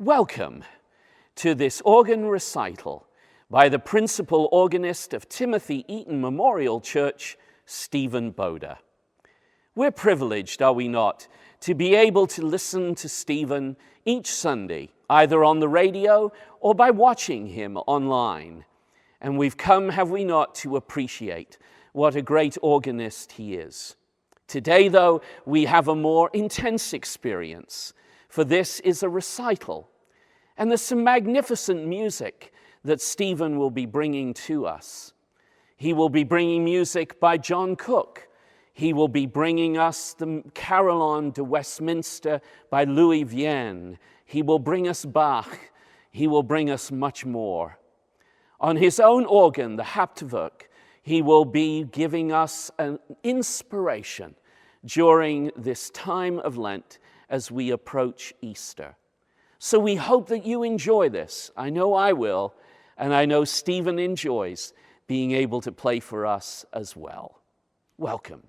Welcome to this organ recital by the principal organist of Timothy Eaton Memorial Church, Stephen Boda. We're privileged, are we not, to be able to listen to Stephen each Sunday, either on the radio or by watching him online. And we've come, have we not, to appreciate what a great organist he is. Today, though, we have a more intense experience, for this is a recital, and there's some magnificent music that Stephen will be bringing to us. He will be bringing music by John Cook. He will be bringing us the Carillon de Westminster by Louis Vienne. He will bring us Bach. He will bring us much more. On his own organ, the Hauptwerk, he will be giving us an inspiration during this time of Lent as we approach Easter. So we hope that you enjoy this. I know I will, and I know Stephen enjoys being able to play for us as well. Welcome.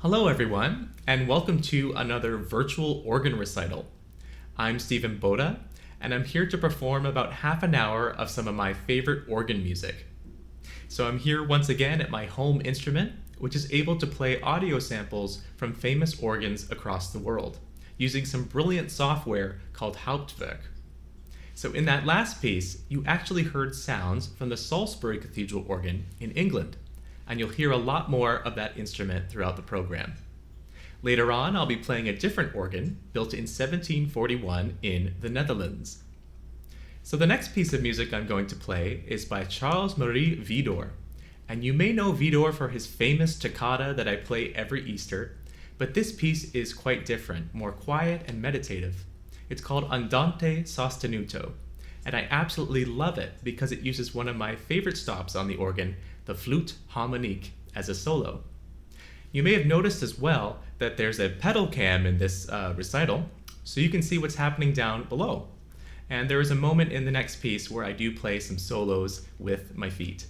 Hello everyone, and welcome to another virtual organ recital. I'm Stephen Boda, and I'm here to perform about half an hour of some of my favorite organ music. So I'm here once again at my home instrument, which is able to play audio samples from famous organs across the world, using some brilliant software called Hauptwerk. So in that last piece, you actually heard sounds from the Salisbury Cathedral organ in England, and you'll hear a lot more of that instrument throughout the program. Later on, I'll be playing a different organ built in 1741 in the Netherlands. So the next piece of music I'm going to play is by Charles Marie Widor. And you may know Widor for his famous toccata that I play every Easter, but this piece is quite different, more quiet and meditative. It's called Andante sostenuto, and I absolutely love it because it uses one of my favorite stops on the organ, the flute harmonique, as a solo. You may have noticed as well that there's a pedal cam in this recital, so you can see what's happening down below. And there is a moment in the next piece where I do play some solos with my feet.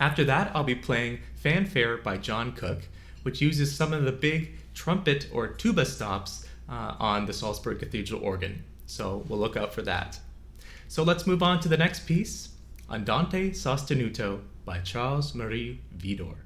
After that, I'll be playing Fanfare by John Cook, which uses some of the big trumpet or tuba stops on the Salisbury Cathedral organ. So we'll look out for that. So let's move on to the next piece, Andante sostenuto by Charles Marie Widor.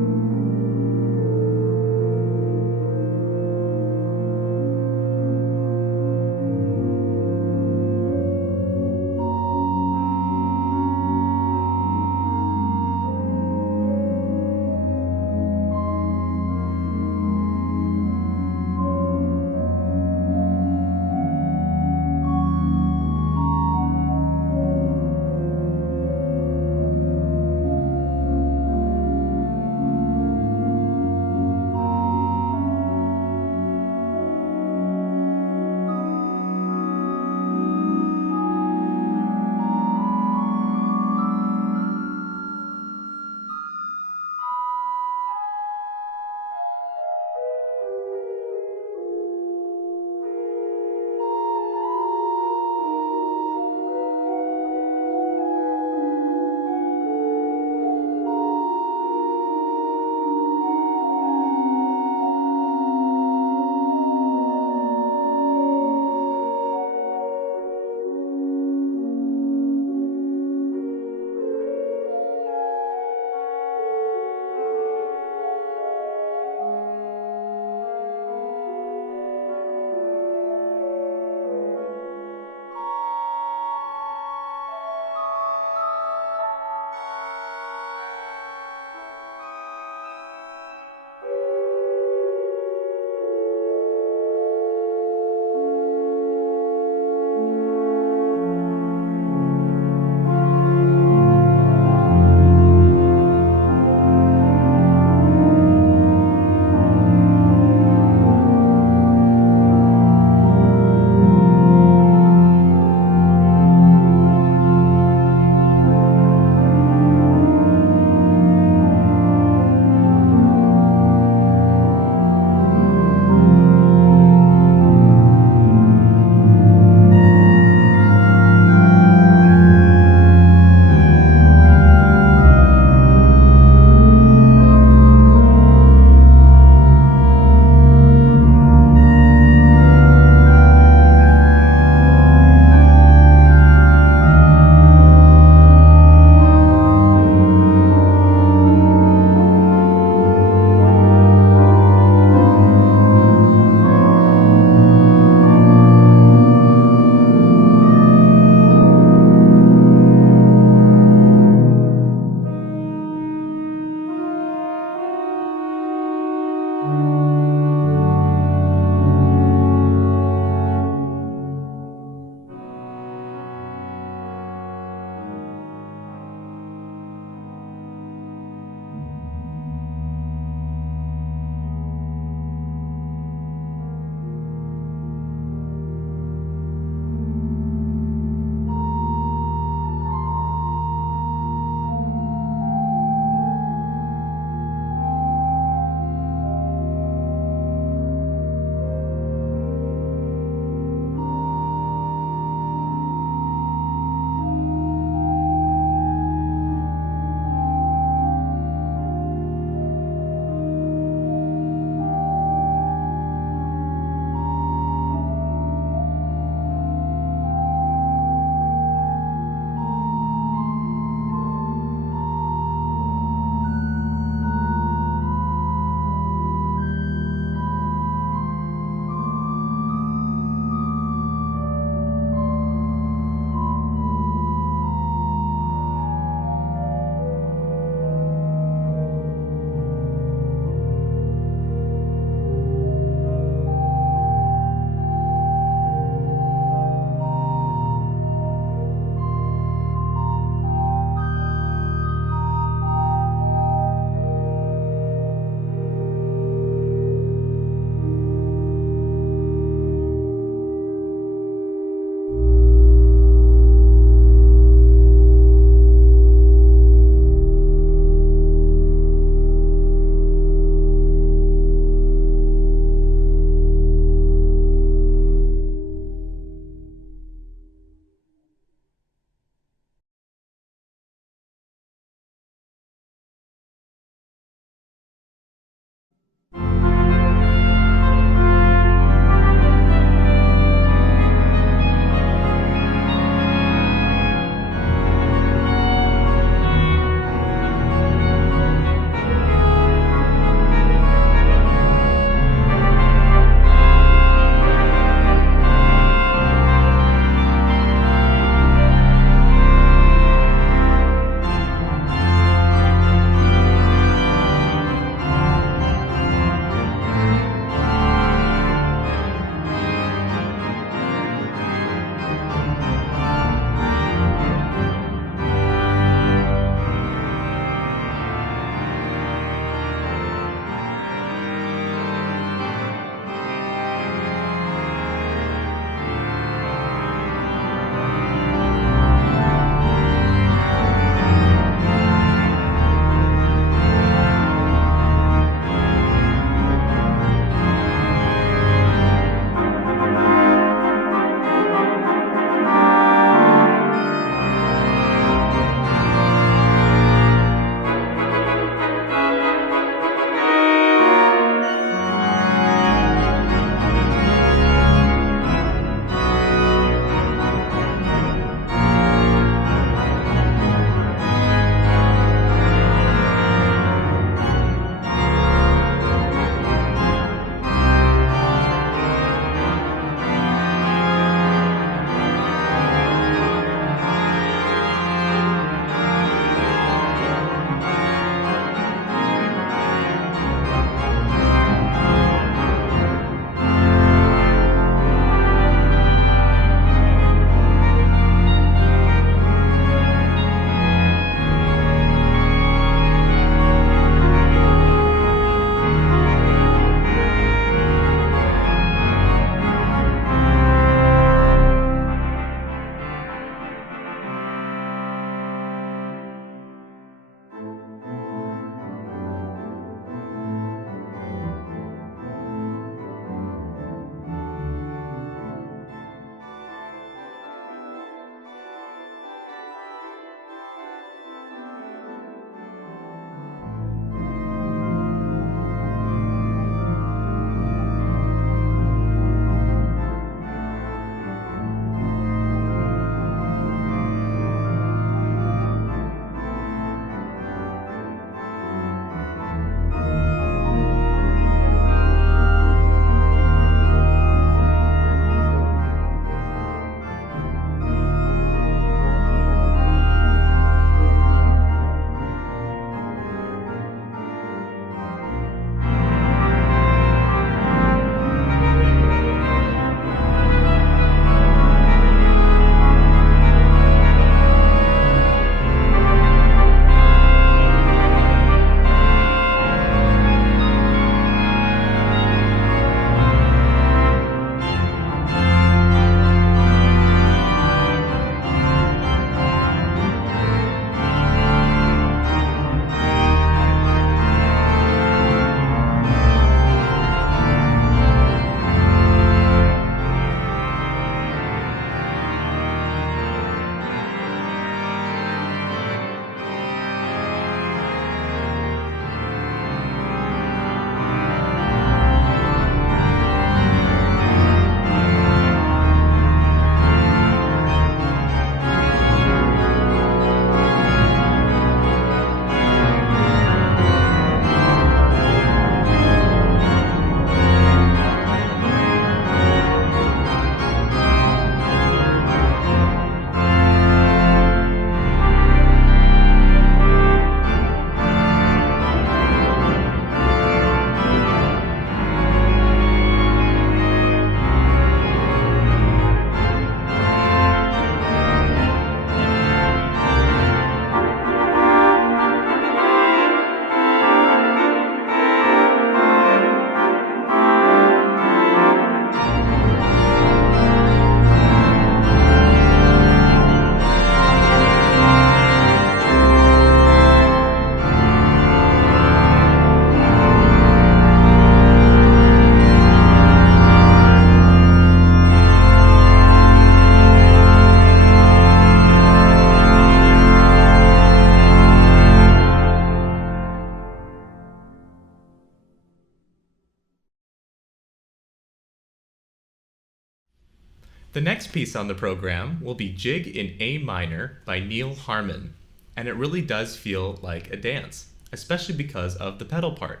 The next piece on the program will be Jig in A minor by Neil Harmon, and it really does feel like a dance, especially because of the pedal part.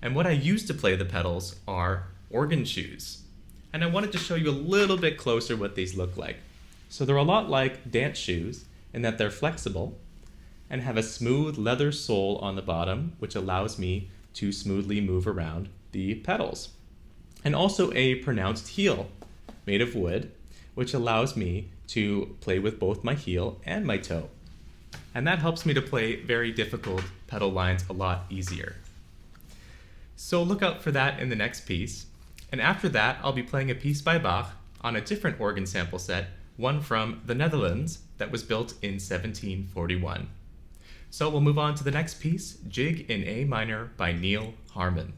And what I use to play the pedals are organ shoes. And I wanted to show you a little bit closer what these look like. So they're a lot like dance shoes in that they're flexible and have a smooth leather sole on the bottom, which allows me to smoothly move around the pedals. And also a pronounced heel made of wood, which allows me to play with both my heel and my toe. And that helps me to play very difficult pedal lines a lot easier. So look out for that in the next piece. And after that, I'll be playing a piece by Bach on a different organ sample set, one from the Netherlands that was built in 1741. So we'll move on to the next piece, Jig in A minor by Neil Harmon.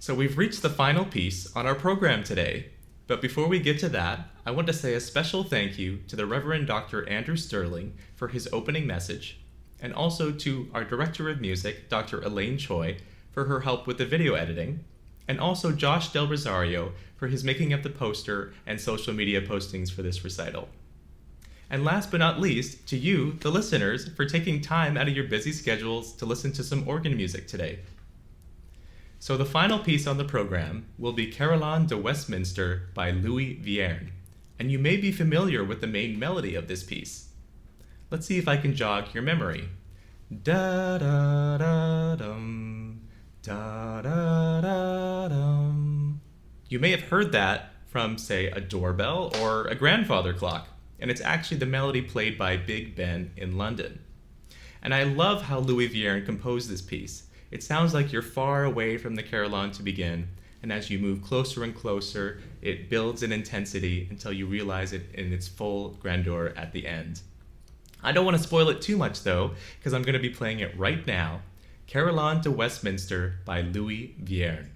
So we've reached the final piece on our program today. But before we get to that, I want to say a special thank you to the Reverend Dr. Andrew Sterling for his opening message, and also to our Director of Music, Dr. Elaine Choi, for her help with the video editing, and also Josh Del Rosario for his making of the poster and social media postings for this recital. And last but not least, to you, the listeners, for taking time out of your busy schedules to listen to some organ music today. So the final piece on the program will be Caroline de Westminster by Louis Vierne, and you may be familiar with the main melody of this piece. Let's see if I can jog your memory. Da da da dum, da da da dum. You may have heard that from, say, a doorbell or a grandfather clock, and it's actually the melody played by Big Ben in London. And I love how Louis Vierne composed this piece. It sounds like you're far away from the carillon to begin, and as you move closer and closer, it builds in intensity until you realize it in its full grandeur at the end. I don't want to spoil it too much though, because I'm going to be playing it right now. Caroline de Westminster by Louis Vierne.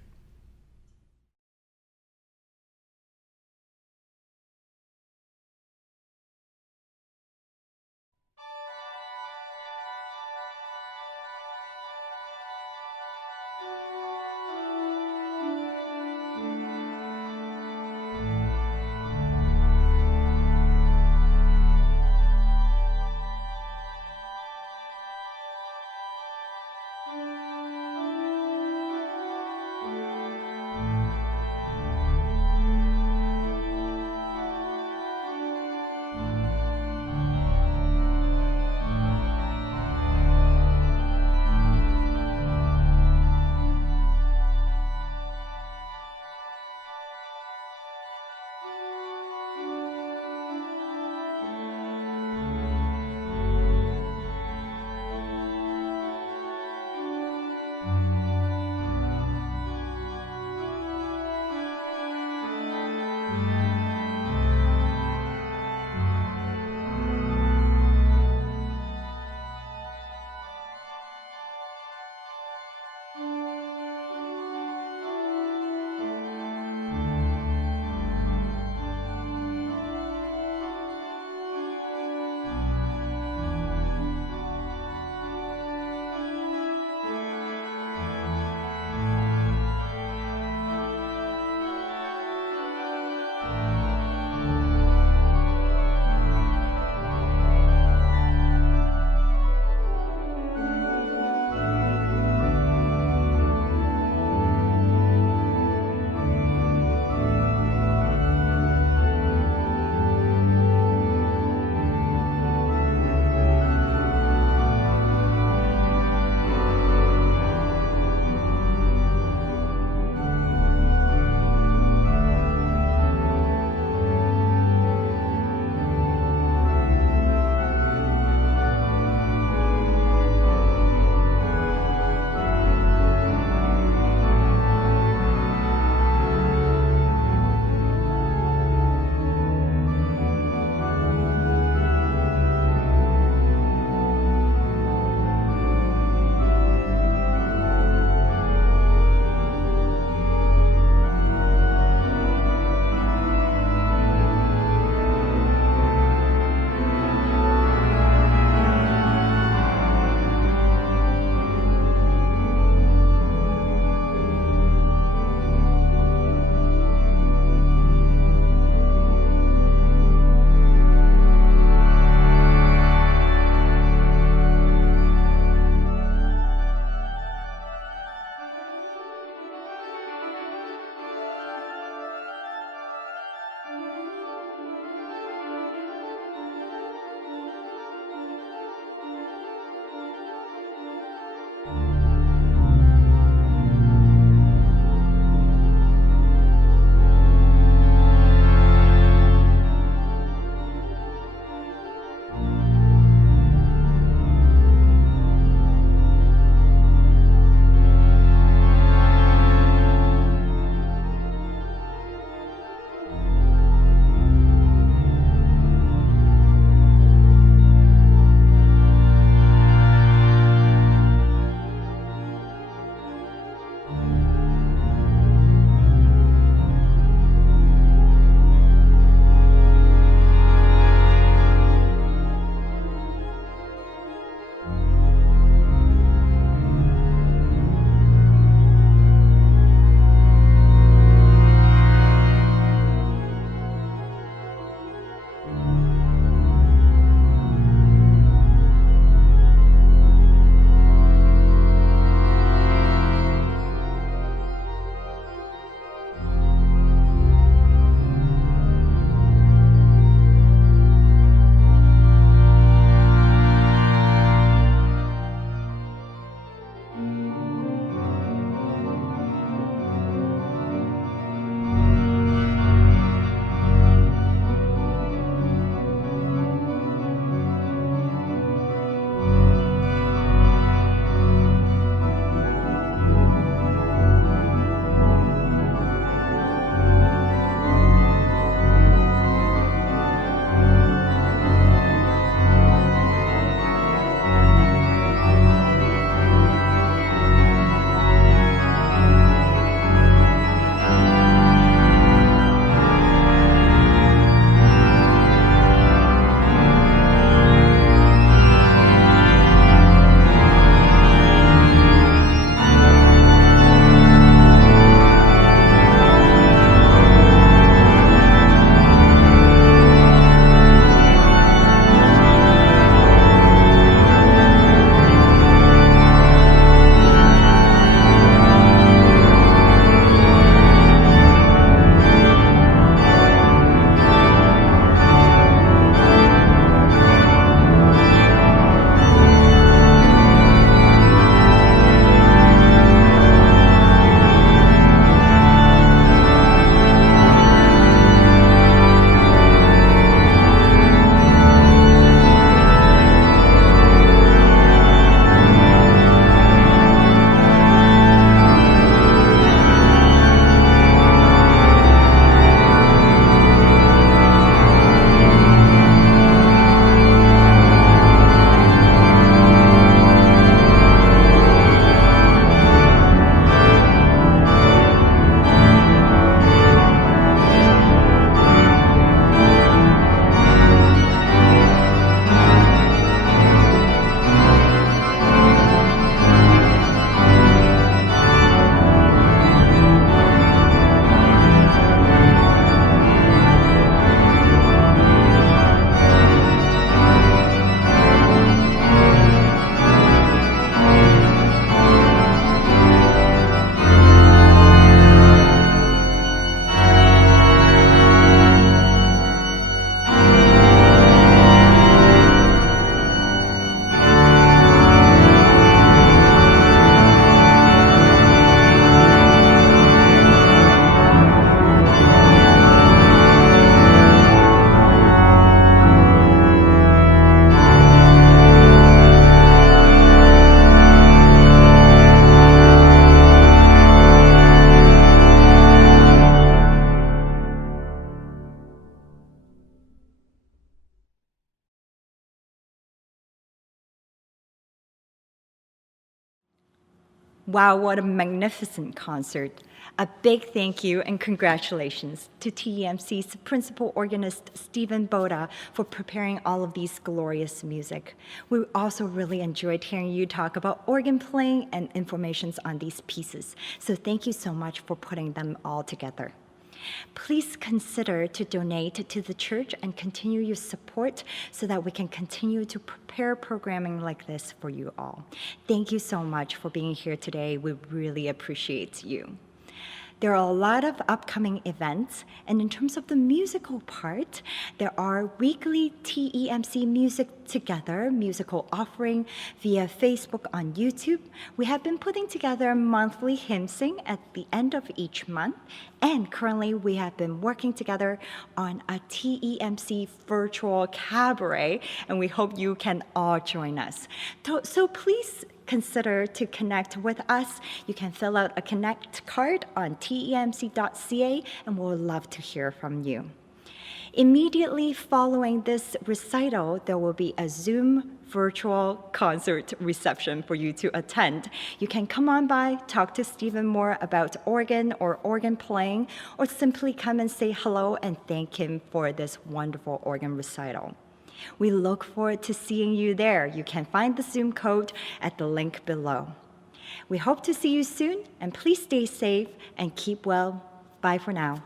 Wow, what a magnificent concert. A big thank you and congratulations to TEMC's principal organist, Stephen Boda, for preparing all of these glorious music. We also really enjoyed hearing you talk about organ playing and informations on these pieces. So thank you so much for putting them all together. Please consider to donate to the church and continue your support so that we can continue to prepare programming like this for you all. Thank you so much for being here today. We really appreciate you. There are a lot of upcoming events, and in terms of the musical part, there are weekly TEMC Music Together musical offering via Facebook on YouTube. We have been putting together a monthly hymn sing at the end of each month, and currently we have been working together on a TEMC virtual cabaret, and we hope you can all join us. So please consider to connect with us. You can fill out a connect card on temc.ca, and we'll love to hear from you. Immediately following this recital, there will be a Zoom virtual concert reception for you to attend. You can come on by, talk to Stephen more about organ or organ playing, or simply come and say hello and thank him for this wonderful organ recital. We look forward to seeing you there. You can find the Zoom code at the link below. We hope to see you soon, and please stay safe and keep well. Bye for now.